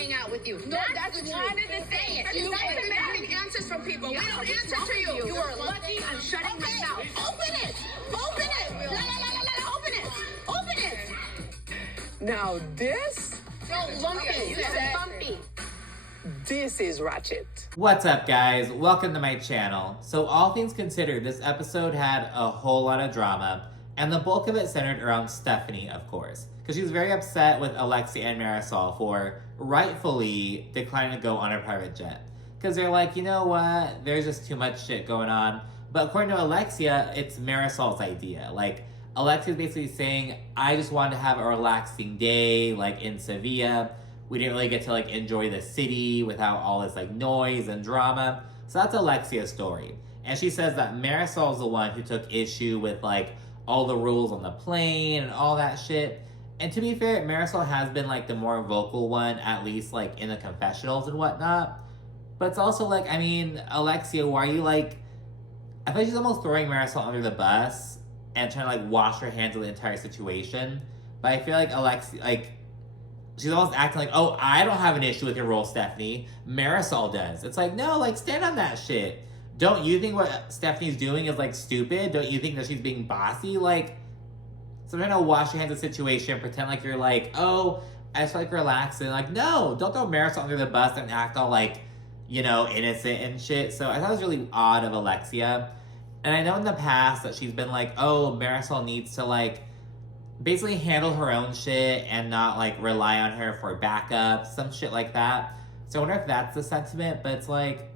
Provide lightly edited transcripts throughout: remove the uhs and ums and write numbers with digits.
hang out with you. No, that's one of the things. You've been demanding answers from people. We don't answer to you. You are lucky I'm shutting my mouth. Open it. Open it. Open it. Open it. Now this, Bumpy. this is ratchet. What's up, guys? Welcome to my channel. So all things considered, this episode had a whole lot of drama, and the bulk of it centered around Stephanie, of course, because she was very upset with Alexia and Marysol for rightfully declining to go on her private jet. Because they're like, you know what, there's just too much shit going on. But according to Alexia, it's Marysol's idea. Like, Alexia's basically saying, I just wanted to have a relaxing day, like in Sevilla. We didn't really get to like enjoy the city without all this like noise and drama. So that's Alexia's story. And she says that Marysol's the one who took issue with like all the rules on the plane and all that shit. And to be fair, Marysol has been like the more vocal one, at least like in the confessionals and whatnot. But it's also like, I mean, Alexia, why are you like, I feel like she's almost throwing Marysol under the bus and trying to like wash her hands of the entire situation. But I feel like Alexia, like, she's almost acting like, oh, I don't have an issue with your role, Stephanie. Marysol does. It's like, no, like, stand on that shit. Don't you think what Stephanie's doing is, like, stupid? Don't you think that she's being bossy? Like, so trying to wash your hands of the situation, pretend like you're like, oh, I just like relaxing. Like, no, don't throw Marysol under the bus and act all, like, you know, innocent and shit. So I thought it was really odd of Alexia. And I know in the past that she's been like, oh, Marysol needs to, like, basically handle her own shit and not like rely on her for backup, some shit like that. So I wonder if that's the sentiment, but it's like,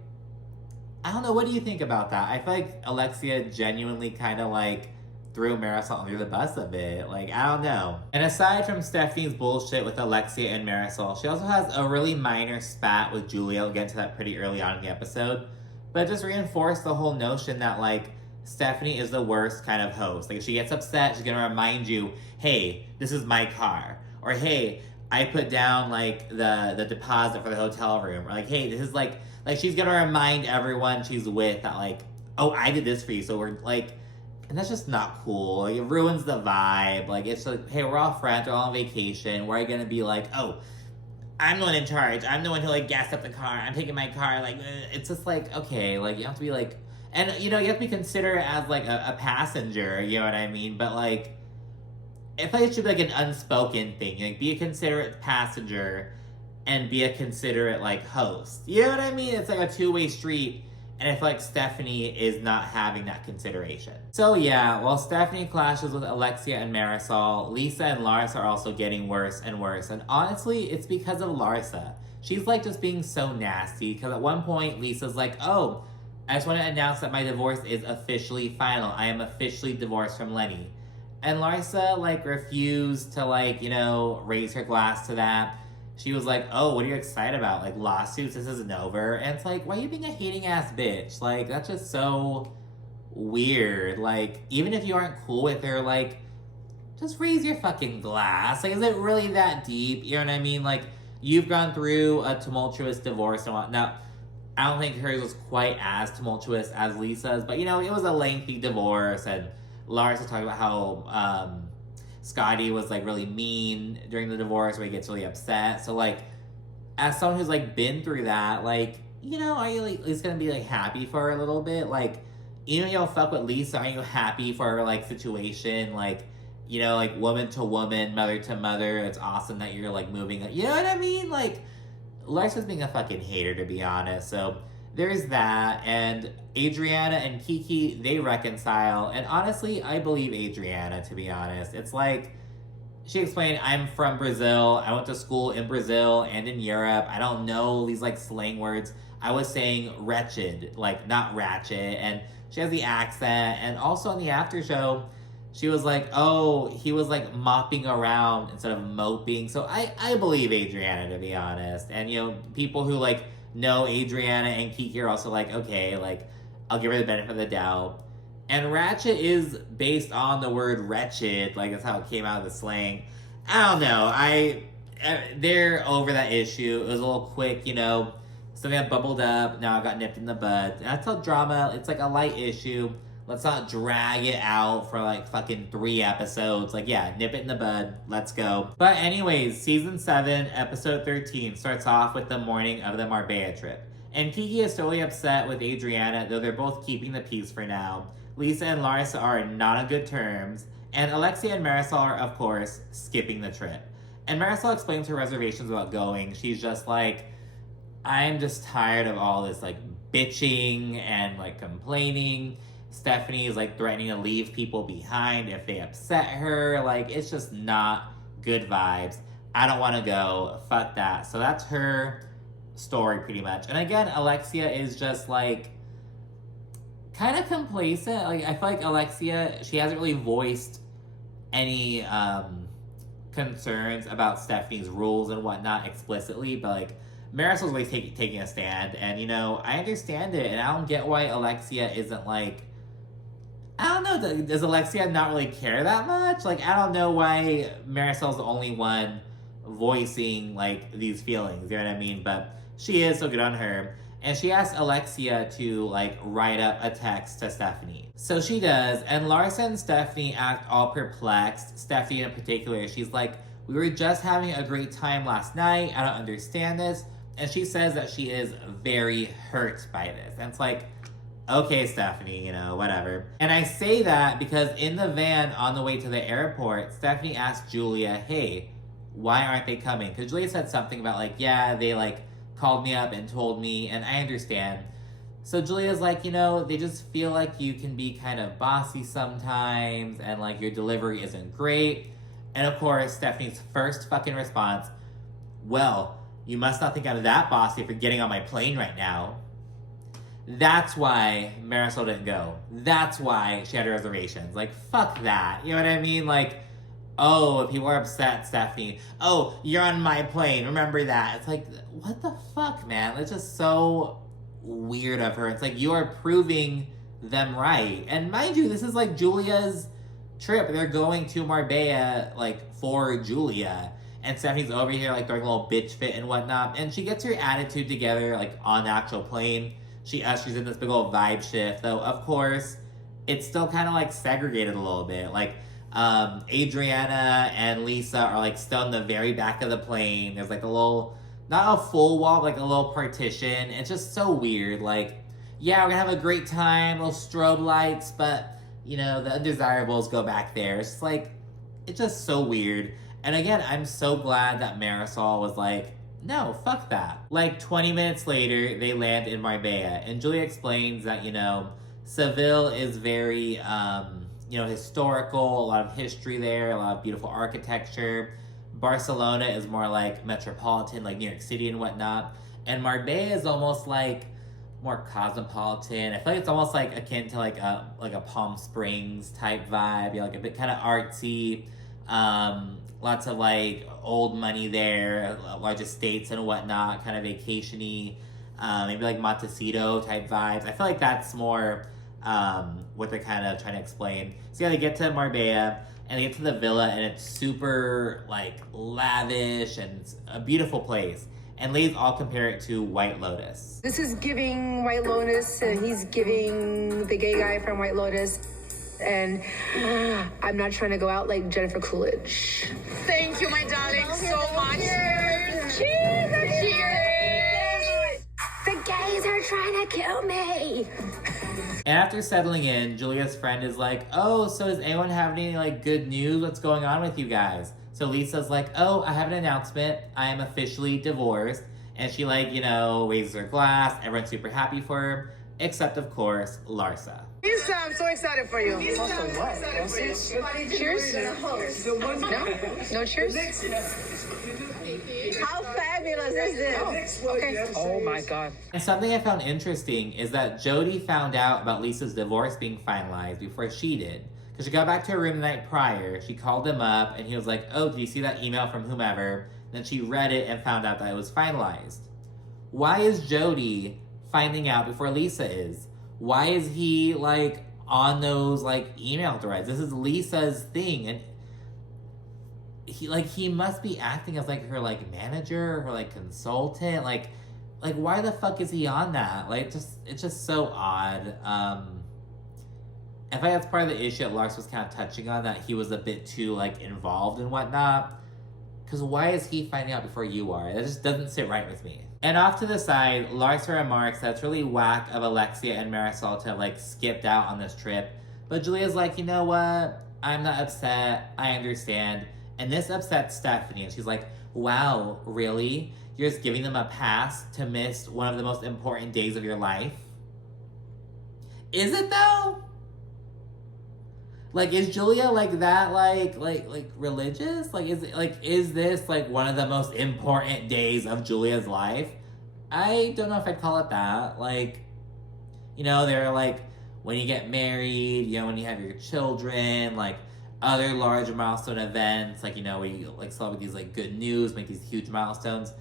I don't know, what do you think about that? I feel like Alexia genuinely kind of like threw Marysol under the bus a bit. Like, I don't know. And aside from Stephanie's bullshit with Alexia and Marysol, she also has a really minor spat with Julia. We'll get into that pretty early on in the episode. But it just reinforced the whole notion that like, Stephanie is the worst kind of host. Like, if she gets upset, she's gonna remind you, hey, this is my car. Or, hey, I put down, like, the deposit for the hotel room. Or, like, hey, this is, like, she's gonna remind everyone she's with that, like, oh, I did this for you. So we're, like, and that's just not cool. Like, it ruins the vibe. Like, it's like, hey, we're all friends, we're all on vacation. We're gonna be like, oh, I'm the one in charge. I'm the one who, like, gassed up the car. I'm taking my car. Like, it's just, like, okay, like, you have to be, like, and, you know, you have to be considered as, like, a passenger, you know what I mean? But, like, I feel like it should be, like, an unspoken thing. Like, be a considerate passenger and be a considerate, like, host. You know what I mean? It's, like, a two-way street, and I feel like Stephanie is not having that consideration. So, yeah, while Stephanie clashes with Alexia and Marysol, Lisa and Larsa are also getting worse and worse. And honestly, it's because of Larsa. She's, like, just being so nasty, because at one point, Lisa's like, oh, I just want to announce that my divorce is officially final. I am officially divorced from Lenny. And Larsa, like, refused to, like, you know, raise her glass to that. She was like, oh, what are you excited about? Like, lawsuits? This isn't over. And it's like, why are you being a hating-ass bitch? Like, that's just so weird. Like, even if you aren't cool with her, like, just raise your fucking glass. Like, is it really that deep? You know what I mean? Like, you've gone through a tumultuous divorce and whatnot. Now, I don't think hers was quite as tumultuous as Lisa's, but, you know, it was a lengthy divorce, and Larsa talking about how Scotty was, like, really mean during the divorce, where he gets really upset. So, like, as someone who's, like, been through that, like, you know, are you, like, at least gonna be, like, happy for her a little bit? Like, even if you don't fuck with Lisa, are you happy for her, like, situation? Like, you know, like, woman to woman, mother to mother, it's awesome that you're, like, moving, you know what I mean? Like, Larsa's being a fucking hater, to be honest. So there's that. And Adriana and Kiki, they reconcile. And honestly, I believe Adriana, to be honest. It's like, she explained, I'm from Brazil. I went to school in Brazil and in Europe. I don't know these, like, slang words. I was saying wretched, like, not ratchet. And she has the accent. And also on the after show, she was like, oh, he was, like, mopping around instead of moping. So I believe Adriana, to be honest. And, you know, people who, like, know Adriana and Kiki are also like, okay, like, I'll give her the benefit of the doubt. And ratchet is based on the word wretched. Like, that's how it came out of the slang. I don't know. They're over that issue. It was a little quick, you know. Something that bubbled up. Now I got nipped in the bud. And that's how drama, it's like a light issue. Let's not drag it out for like fucking 3 episodes. Like, yeah, nip it in the bud. Let's go. But anyways, season 7, episode 13 starts off with the morning of the Marbella trip. And Kiki is totally upset with Adriana, though they're both keeping the peace for now. Lisa and Larsa are not on good terms. And Alexia and Marysol are, of course, skipping the trip. And Marysol explains her reservations about going. She's just like, I'm just tired of all this like bitching and like complaining. Stephanie is like threatening to leave people behind if they upset her. Like, it's just not good vibes. I don't want to go. Fuck that. So that's her story pretty much. And again, Alexia is just like kind of complacent. Like, I feel like Alexia, she hasn't really voiced any concerns about Stephanie's rules and whatnot explicitly, but like Marysol's always taking a stand, and you know, I understand it, and I don't get why Alexia isn't like, I don't know, does Alexia not really care that much? Like, I don't know why Marysol's the only one voicing like these feelings, you know what I mean? But she is, so good on her. And she asked Alexia to like write up a text to Stephanie. So she does, and Larsa and Stephanie act all perplexed. Stephanie in particular, she's like, we were just having a great time last night. I don't understand this. And she says that she is very hurt by this. And it's like, okay, Stephanie, you know, whatever. And I say that because in the van on the way to the airport, Stephanie asked Julia, hey, why aren't they coming? Because Julia said something about like, yeah, they like called me up and told me, and I understand. So Julia's like, you know, they just feel like you can be kind of bossy sometimes, and like your delivery isn't great. And of course, Stephanie's first fucking response, well, you must not think I'm that bossy for getting on my plane right now. That's why Marysol didn't go. That's why she had her reservations. Like, fuck that. You know what I mean? Like, oh, if people are upset, Stephanie, oh, you're on my plane, remember that. It's like, what the fuck, man? It's just so weird of her. It's like, you are proving them right. And mind you, this is like Julia's trip. They're going to Marbella, like, for Julia. And Stephanie's over here, like, throwing a little bitch fit and whatnot. And she gets her attitude together, like, on the actual plane. She ushers in this big old vibe shift. Though, of course, it's still kind of, like, segregated a little bit. Like, Adriana and Lisa are like still in the very back of the plane. There's like a little, not a full wall, but like a little partition. It's just so weird. Like, yeah, we're gonna have a great time, little strobe lights, but you know, the undesirables go back there. It's just like, it's just so weird. And again, I'm so glad that Marysol was like, no, fuck that. Like 20 minutes later, they land in Marbella, and Julia explains that, you know, Seville is very, you know, historical, a lot of history there, a lot of beautiful architecture. Barcelona is more like metropolitan, like New York City and whatnot. And Marbella is almost like more cosmopolitan. I feel like it's almost like akin to like a Palm Springs type vibe. Yeah, like a bit kind of artsy. Lots of like old money there, large estates and whatnot, kind of vacation-y. Maybe like Montecito type vibes. I feel like that's more what they're kind of trying to explain. So yeah, they get to Marbella and they get to the villa, and it's super like lavish and it's a beautiful place. And ladies all compare it to White Lotus. This is giving White Lotus, and he's giving the gay guy from White Lotus. And I'm not trying to go out like Jennifer Coolidge. Thank you, my darling, so much. Cheers! Cheers! The gays are trying to kill me. And after settling in, Julia's friend is like, oh, so does anyone have any like good news? What's going on with you guys? So Lisa's like, oh, I have an announcement. I am officially divorced. And she like, you know, raises her glass. Everyone's super happy for her, except of course, Larsa. Lisa, I'm so excited for you. Cheers? No? No cheers? How fabulous is this? Okay. Oh my God. And something I found interesting is that Jody found out about Lisa's divorce being finalized before she did. Because she got back to her room the night prior, she called him up, and he was like, oh, did you see that email from whomever? And then she read it and found out that it was finalized. Why is Jody finding out before Lisa is? Why is he, like, on those, like, email threads? This is Lisa's thing, and he must be acting as, like, her, like, manager, her, like, consultant, like, why the fuck is he on that? Like, it's just so odd. I think that's part of the issue that Lars was kind of touching on, that he was a bit too, like, involved and whatnot. Because why is he finding out before you are? That just doesn't sit right with me. And off to the side, Lars remarks that it's really whack of Alexia and Marysol to have, like, skipped out on this trip. But Julia's like, you know what? I'm not upset. I understand. And this upsets Stephanie. And she's like, wow, really? You're just giving them a pass to miss one of the most important days of your life? Is it though? Like, is Julia like that, like religious? Like, is this like one of the most important days of Julia's life? I don't know if I'd call it that. Like, you know, they're like, when you get married, you know, when you have your children, like other large milestone events, like, you know, we like celebrate these like good news, make these huge milestones.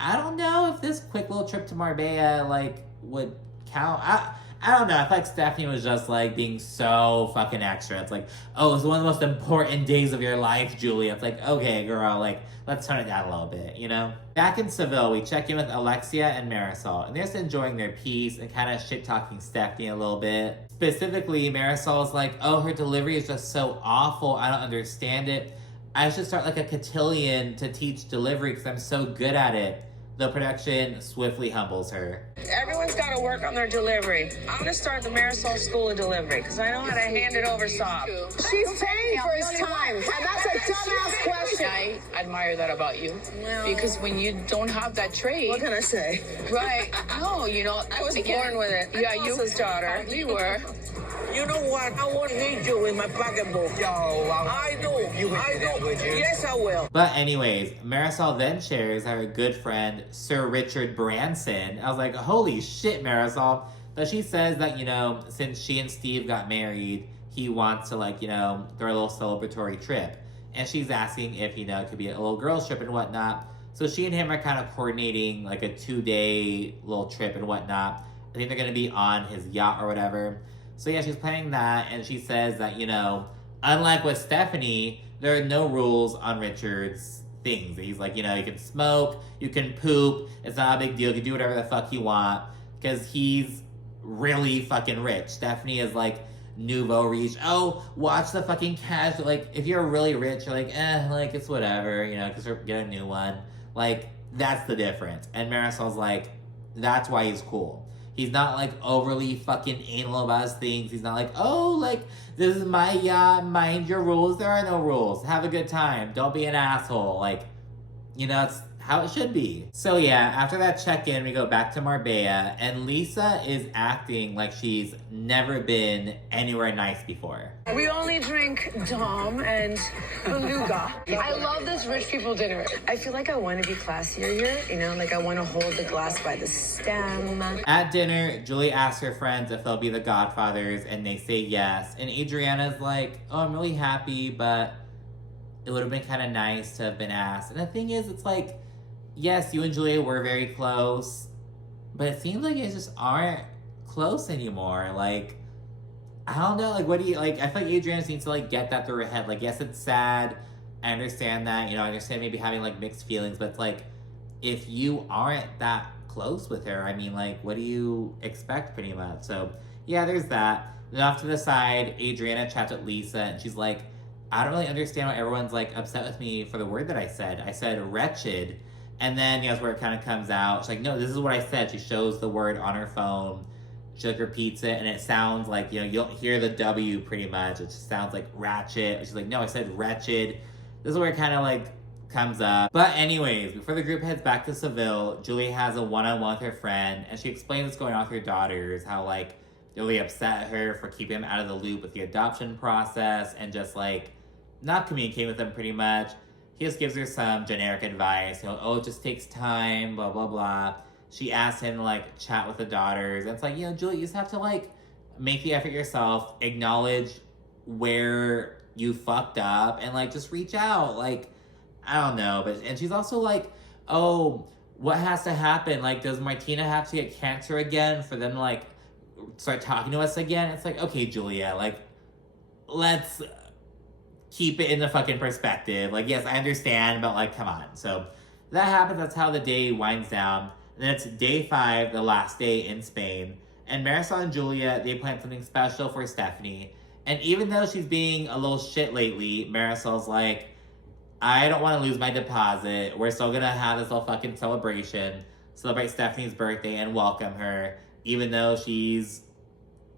I don't know if this quick little trip to Marbella like would count. I don't know. I feel like Stephanie was just like being so fucking extra. It's like, oh, it's one of the most important days of your life, Julia. It's like, okay, girl, like, let's tone it down a little bit, you know? Back in Seville, we check in with Alexia and Marysol, and they're just enjoying their peace and kind of shit-talking Stephanie a little bit. Specifically, Marysol's like, oh, her delivery is just so awful. I don't understand it. I should start like a cotillion to teach delivery because I'm so good at it. The production swiftly humbles her. Everyone's got to work on their delivery. I'm going to start the Marysol School of Delivery because I know how to hand it over soft. She's paying for his time, and that's a dumbass question. I admire that about you. Because when you don't have that trait... What can I say? Right. No, you know... I was born with it. Yeah, you was daughter. You were. You know what? I won't need you in my pocketbook. Yo, I do. Yes, I will. But anyways, Marysol then shares her good friend, Sir Richard Branson. I was like, holy shit, Marysol. But she says that, you know, since she and Steve got married, he wants to, like, you know, throw a little celebratory trip. And she's asking if, you know, it could be a little girls trip and whatnot. So she and him are kind of coordinating, like, a 2-day little trip and whatnot. I think they're going to be on his yacht or whatever. So yeah, she's planning that, and she says that, you know, unlike with Stephanie, there are no rules on Richard's things. He's like, you know, you can smoke, you can poop, it's not a big deal, you can do whatever the fuck you want, because he's really fucking rich. Stephanie is like nouveau riche. Oh, watch the fucking cash. Like, if you're really rich, you're like, like, it's whatever, you know, because we're getting a new one. Like, that's the difference. And Marysol's like, that's why he's cool. He's not, like, overly fucking anal about his things. He's not like, oh, like, this is my yacht, mind your rules. There are no rules. Have a good time. Don't be an asshole. Like, you know, it's how it should be. So, yeah, after that check-in, we go back to Marbella, and Lisa is acting like she's never been anywhere nice before. We only drink Dom and Beluga. I love this rich people dinner. I feel like I want to be classier here, you know, like I want to hold the glass by the stem. At dinner, Julie asks her friends if they'll be the godfathers, and they say yes. And Adriana's like, oh, I'm really happy, but it would have been kind of nice to have been asked. And the thing is, it's like, yes, you and Julia were very close, but it seems like you just aren't close anymore. Like, I don't know, like, what do you, like, I feel like Adriana needs to, like, get that through her head. Like, yes, it's sad. I understand that, you know, I understand maybe having, like, mixed feelings, but it's like, if you aren't that close with her, I mean, like, what do you expect, pretty much? So, yeah, there's that. Then off to the side, Adriana chats with Lisa, and she's like, I don't really understand why everyone's, like, upset with me for the word that I said. I said wretched. And then, you know, that's where it kind of comes out. She's like, no, this is what I said. She shows the word on her phone. She, like, repeats it, and it sounds like, you know, you don't hear the W pretty much. It just sounds like ratchet. She's like, no, I said wretched. This is where it kind of, like, comes up. But anyways, before the group heads back to Seville, Julie has a one-on-one with her friend, and she explains what's going on with her daughters, how, like, they really upset her for keeping them out of the loop with the adoption process, and just, like, not communicating with them pretty much. He just gives her some generic advice, you know, oh, it just takes time, blah, blah, blah. She asks him to, like, chat with the daughters. And it's like, you know, Julie, you just have to, like, make the effort yourself, acknowledge where you fucked up, and, like, just reach out. Like, I don't know. And she's also like, oh, what has to happen? Like, does Martina have to get cancer again for them to, like, start talking to us again? It's like, okay, Julia, like, let's keep it in the fucking perspective. Like, yes, I understand, but, like, come on. So that happens. That's how the day winds down. And then it's day 5, the last day in Spain. And Marysol and Julia, they plan something special for Stephanie. And even though she's being a little shit lately, Marysol's like, I don't want to lose my deposit. We're still gonna have this little fucking celebration, celebrate Stephanie's birthday and welcome her, even though she's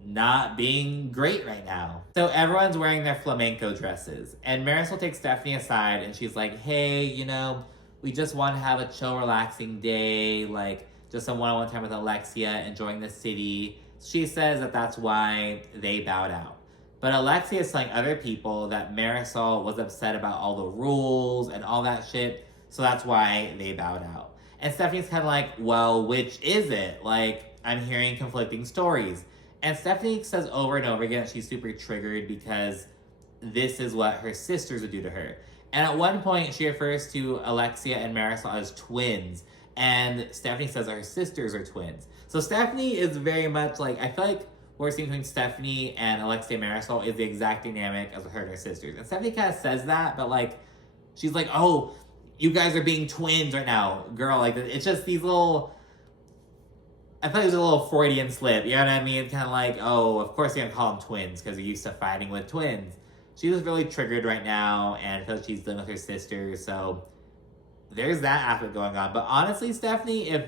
not being great right now. So everyone's wearing their flamenco dresses, and Marysol takes Stephanie aside and she's like, hey, you know, we just want to have a chill, relaxing day, like just some one-on-one time with Alexia, enjoying the city. She says that that's why they bowed out. But Alexia is telling other people that Marysol was upset about all the rules and all that shit, so that's why they bowed out. And Stephanie's kind of like, well, which is it? Like, I'm hearing conflicting stories. And Stephanie says over and over again that she's super triggered because this is what her sisters would do to her. And at one point, she refers to Alexia and Marysol as twins. And Stephanie says that her sisters are twins. So Stephanie is very much like, I feel like what we're seeing between Stephanie and Alexia and Marysol is the exact dynamic as her and her sisters. And Stephanie kind of says that, but like, she's like, oh, you guys are being twins right now. Girl, like, it's just these little... I thought it was a little Freudian slip, you know what I mean? Kind of like, oh, of course you're gonna call them twins because you're used to fighting with twins. She's just really triggered right now and feels she's dealing with her sister, so there's that aspect going on. But honestly, Stephanie, if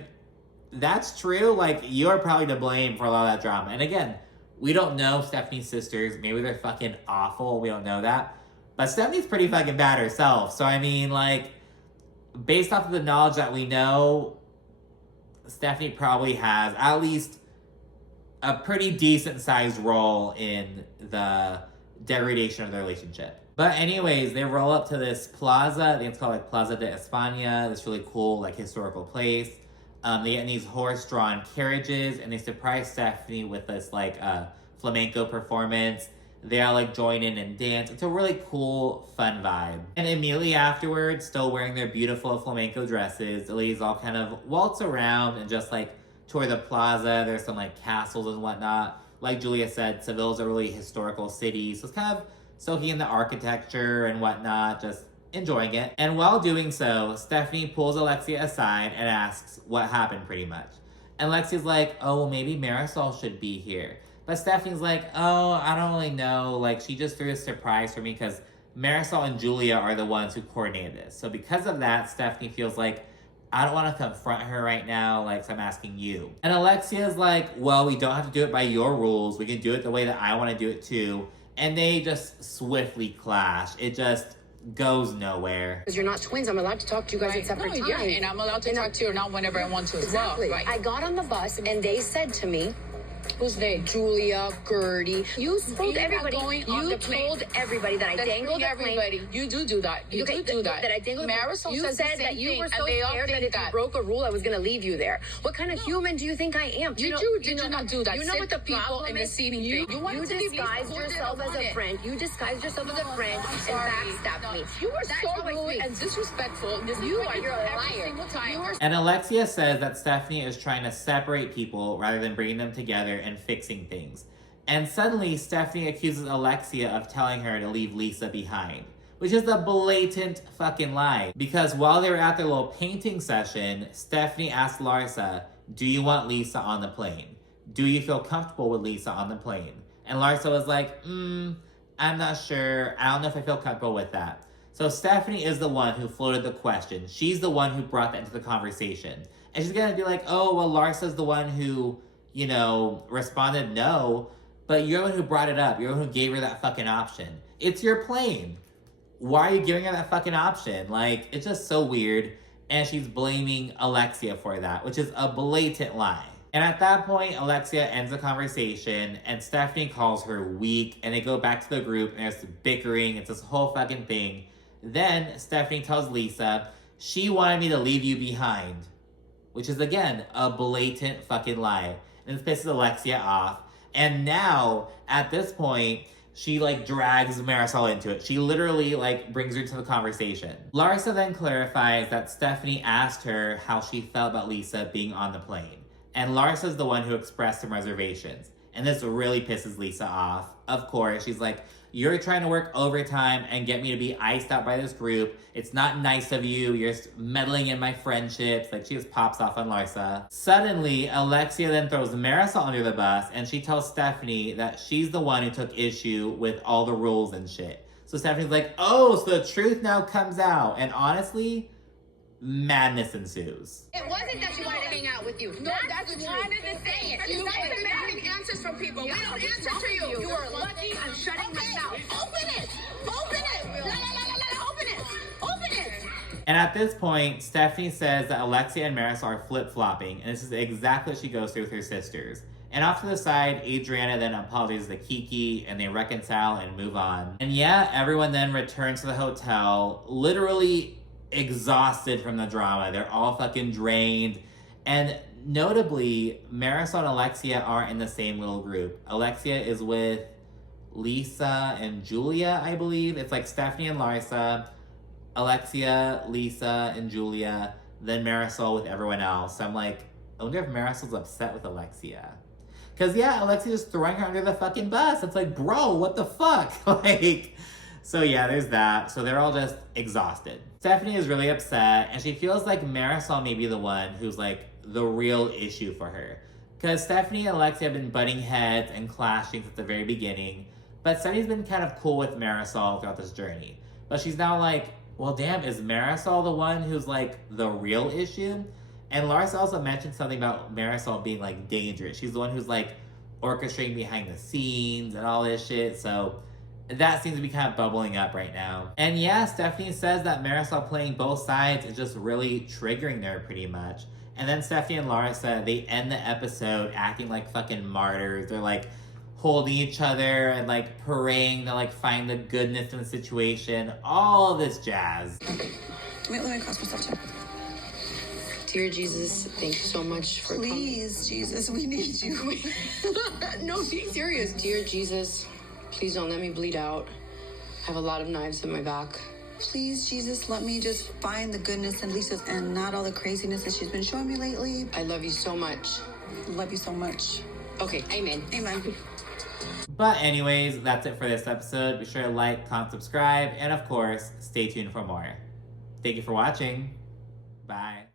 that's true, like, you're probably to blame for a lot of that drama. And again, we don't know Stephanie's sisters. Maybe they're fucking awful. We don't know that. But Stephanie's pretty fucking bad herself. So, I mean, like, based off of the knowledge that we know, Stephanie probably has at least a pretty decent-sized role in the degradation of their relationship. But anyways, they roll up to this plaza. I think it's called like Plaza de España. This really cool like historical place. They get in these horse-drawn carriages and they surprise Stephanie with this like flamenco performance. They all like join in and dance. It's a really cool, fun vibe. And immediately afterwards, still wearing their beautiful flamenco dresses, the ladies all kind of waltz around and just like tour the plaza. There's some like castles and whatnot. Like Julia said, Seville's a really historical city, so it's kind of soaking in the architecture and whatnot, just enjoying it. And while doing so, Stephanie pulls Alexia aside and asks what happened pretty much. And Alexia's like, oh, well, maybe Marysol should be here. But Stephanie's like, oh, I don't really know. Like, she just threw a surprise for me because Marysol and Julia are the ones who coordinated this. So because of that, Stephanie feels like, I don't want to confront her right now, like, so I'm asking you. And Alexia's like, well, we don't have to do it by your rules. We can do it the way that I want to do it too. And they just swiftly clash. It just goes nowhere. Because you're not twins, I'm allowed to talk to you guys at separate times. Yeah, and I'm allowed to talk to you now whenever I want to as Exactly. well. Right? I got on the bus and they said to me, Who's they? Julia, Gertie. You told You're not everybody. going on You the plane. told everybody that I That's dangled the plane. everybody. You do that. You do that. That I dangled. Marisol you says said the same that you thing, were so and they all scared that think if that. you broke a rule, I was going to leave you there. What kind of human do you think I am? Did you not do that? You know Sit what the people problem in the is? seating You, thing. You you wanted to be disguised included yourself as on a it. friend. You disguised yourself as a friend I'm and sorry. backstabbed No, me. You were That's so how I rude feel. and disrespectful. This You is what are. You're a every liar. single time. You are. And Alexia says that Stephanie is trying to separate people rather than bringing them together and fixing things. And suddenly, Stephanie accuses Alexia of telling her to leave Lisa behind, which is a blatant fucking lie. Because while they were at their little painting session, Stephanie asked Larsa, do you want Lisa on the plane? Do you feel comfortable with Lisa on the plane? And Larsa was like, I'm not sure. I don't know if I feel comfortable with that. So Stephanie is the one who floated the question. She's the one who brought that into the conversation. And she's gonna be like, oh, well, Larsa's the one who, you know, responded no. But you're the one who brought it up. You're the one who gave her that fucking option. It's your plane. Why are you giving her that fucking option? Like, it's just so weird. And she's blaming Alexia for that, which is a blatant lie. And at that point, Alexia ends the conversation and Stephanie calls her weak and they go back to the group and there's bickering. It's this whole fucking thing. Then Stephanie tells Lisa, she wanted me to leave you behind, which is, again, a blatant fucking lie. And this pisses Alexia off. And now, at this point, she, like, drags Marysol into it. She literally, like, brings her into the conversation. Larsa then clarifies that Stephanie asked her how she felt about Lisa being on the plane. And Larsa's the one who expressed some reservations. And this really pisses Lisa off. Of course, she's like, you're trying to work overtime and get me to be iced out by this group. It's not nice of you. You're meddling in my friendships. Like, she just pops off on Larsa. Suddenly, Alexia then throws Marysol under the bus and she tells Stephanie that she's the one who took issue with all the rules and shit. So Stephanie's like, oh, so the truth now comes out. And honestly, madness ensues. It wasn't that she wanted to hang out with you. No, that's the truth. Wanted to say it. You've been demanding answers from people. We don't answer to you. You are lucky I'm shutting my mouth. Open it. Open it. La, la, la, la, la. Open it. Open it. And at this point, Stephanie says that Alexia and Marysol are flip-flopping, and this is exactly what she goes through with her sisters. And off to the side, Adriana then apologizes to Kiki, and they reconcile and move on. And yeah, everyone then returns to the hotel, literally exhausted from the drama. They're all fucking drained. And notably, Marysol and Alexia aren't in the same little group. Alexia is with Lisa and Julia, I believe. It's like Stephanie and Larsa, Alexia, Lisa, and Julia, then Marysol with everyone else. So I'm like, I wonder if Marysol's upset with Alexia. Because yeah, Alexia's throwing her under the fucking bus. It's like, bro, what the fuck? Like, so yeah, there's that. So they're all just exhausted. Stephanie is really upset, and she feels like Marysol may be the one who's like the real issue for her. Because Stephanie and Alexia have been butting heads and clashing since the very beginning, but Stephanie's been kind of cool with Marysol throughout this journey. But she's now like, well damn, is Marysol the one who's like the real issue? And Larsa also mentioned something about Marysol being like dangerous. She's the one who's like orchestrating behind the scenes and all this shit, so that seems to be kind of bubbling up right now. And yeah, Stephanie says that Marysol playing both sides is just really triggering her pretty much. And then Stephanie and Larsa, they end the episode acting like fucking martyrs. They're like holding each other and like praying to like find the goodness in the situation. All this jazz. Wait, let me cross myself too. Dear Jesus, thank you so much for Please, Jesus, we need you. No, be serious. Dear Jesus, please don't let me bleed out. I have a lot of knives in my back. Please, Jesus, let me just find the goodness in Lisa's and not all the craziness that she's been showing me lately. I love you so much. Love you so much. Okay, amen. Amen. But anyways, that's it for this episode. Be sure to like, comment, subscribe, and of course, stay tuned for more. Thank you for watching. Bye.